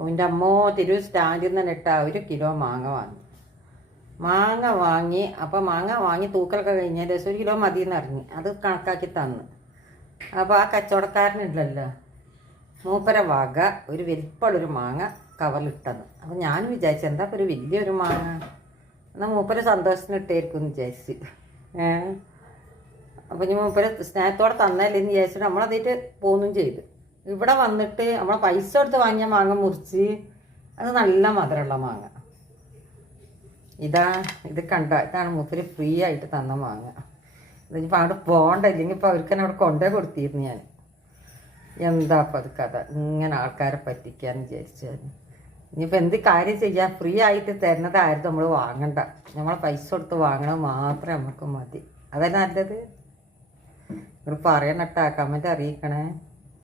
അവൻ്റെ അമ്മോ തിരൂർ സ്റ്റാൻഡിൽ നിന്ന് ഇട്ട 1 കിലോ മാങ്ങ വാങ്ങി. അപ്പോൾ മാങ്ങ വാങ്ങി തൂക്കലൊക്കെ കഴിഞ്ഞാൽ 1 കിലോ മതി എന്ന് അറിഞ്ഞ് അത് കണക്കാക്കി തന്ന്. അപ്പോൾ ആ കച്ചവടക്കാരനില്ലല്ലോ, മൂപ്പര വക ഒരു വലിപ്പമുള്ളൊരു മാങ്ങ കവറിലിട്ടത്. അപ്പോൾ ഞാൻ വിചാരിച്ചു എന്താ ഇപ്പോൾ ഒരു വലിയൊരു മാങ്ങ, എന്നാൽ മൂപ്പര സന്തോഷത്തിന് ഇട്ടായിരിക്കും എന്ന് വിചാരിച്ച്. അപ്പോൾ ഇനി മൂപ്പര സ്നേഹത്തോടെ തന്നല്ലേന്ന് വിചാരിച്ചിട്ട് നമ്മളതിട്ട് പോന്നും ചെയ്തു. ഇവിടെ വന്നിട്ട് നമ്മളെ പൈസ കൊടുത്ത് വാങ്ങിയ മാങ്ങ മുറിച്ച് അത് നല്ല മധുരമുള്ള മാങ്ങ. ഇത് കണ്ട, ഇതാണ് മൂപ്പര് ഫ്രീ ആയിട്ട് തന്ന മാങ്ങ. ഇതിപ്പോൾ അവിടെ പോകണ്ട, ഇല്ലെങ്കിൽ ഇപ്പോൾ അവർക്ക് തന്നെ അവിടെ കൊണ്ടേ കൊടുത്തിരുന്നു ഞാൻ. എന്താ അപ്പം അത് കഥ, ഇങ്ങനെ ആൾക്കാരെ പറ്റിക്കാന്ന് വിചാരിച്ചാൽ. ഇനിയിപ്പോൾ എന്ത് കാര്യം ചെയ്യാം, ഫ്രീ ആയിട്ട് തരുന്നതായിരുന്നു നമ്മൾ വാങ്ങണ്ട, നമ്മളെ പൈസ കൊടുത്ത് വാങ്ങണത് മാത്രമേ നമുക്ക് മതി. അതല്ലേ നല്ലത്. നിങ്ങൾ പറയണട്ടാ, കമൻറ്റ് അറിയിക്കണേ.